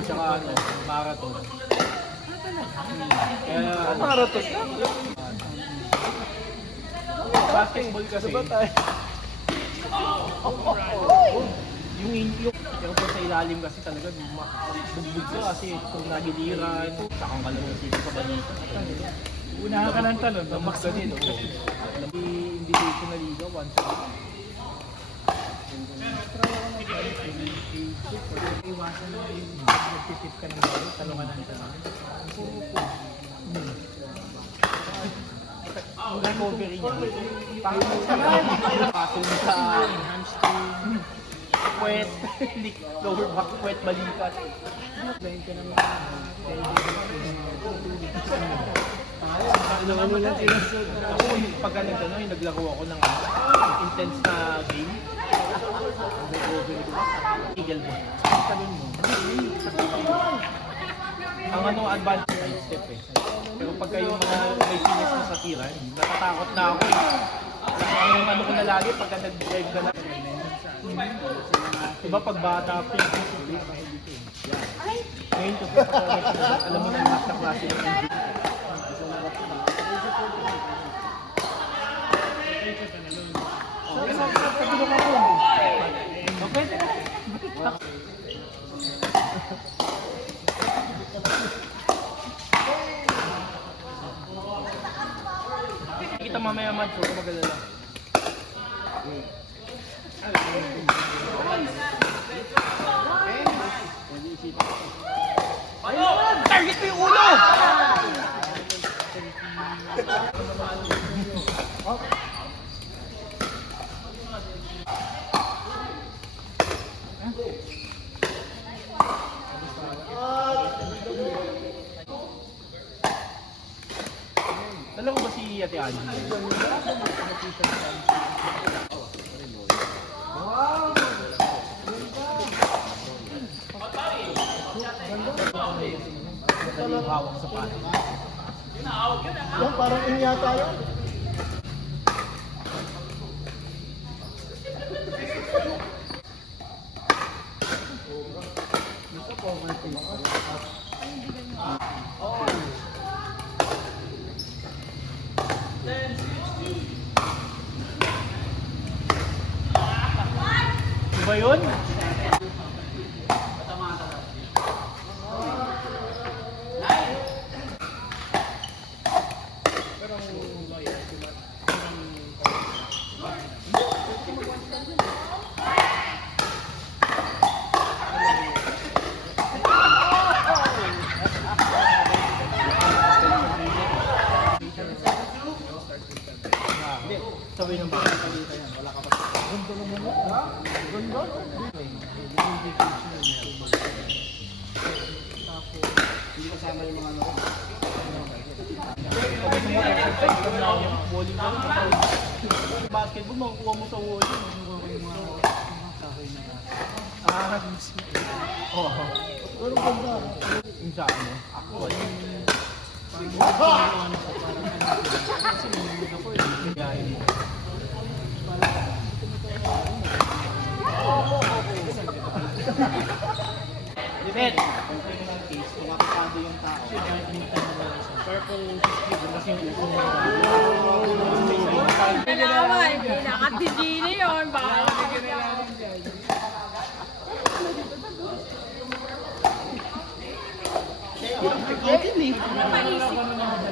basketball tsaka ano, marathon. Kaya Marathon lang. basketball kasi. Yung pero po sa ilalim kasi talaga bugbog ka kasi kung nagiliran, sakang ka lang yung sito sa balita. Unahan ka ng talon. Max ka din, oo. Invitational Liga, once a week. Iwasan na yung nagtitip ka ng balo, talungan ng talon. Ang recovery niya, pasol mo sa hamstring, puwet, lower back puwet, balikat. Lain ka naman. Ako yung pag ano, yung naglaro ako ng intense na game. Recovery ko. Eagle mo. Talon mo. Ang ano, advanced side step eh. Pero pagka yung mga may sinis na sa tiran, natatakot na ako eh. Ang ano ko na lagi, pagka nag-drive ka na. Diba pag bata pa yung ngayon ko, alam mo na lahat na klase ng engine. Okay na. Kita mamaya man po, magalala. Target mo yung ulo! Alam mo ba si Ate Angie? Madali yung hawak sa pati. Yan, parang inyata yun. Diba yun? Sabi ng baka dito yan, wala ka pa. Gundo naman mo. Ha? Gundo? Hindi kasama yung mga ano. Pag gusto mo exercise ka na walling ka lang. Basketball, makukuha mo sa walling. Oo. Pero ganda. Yung sa ano? Actual. Gayahin mo. Depend. Kung sa'yo ng case, kung makapado yung tao. Purple kasi yung upo mo. Kailangan, pinaka-tigini yun. Baka Actually, maisip.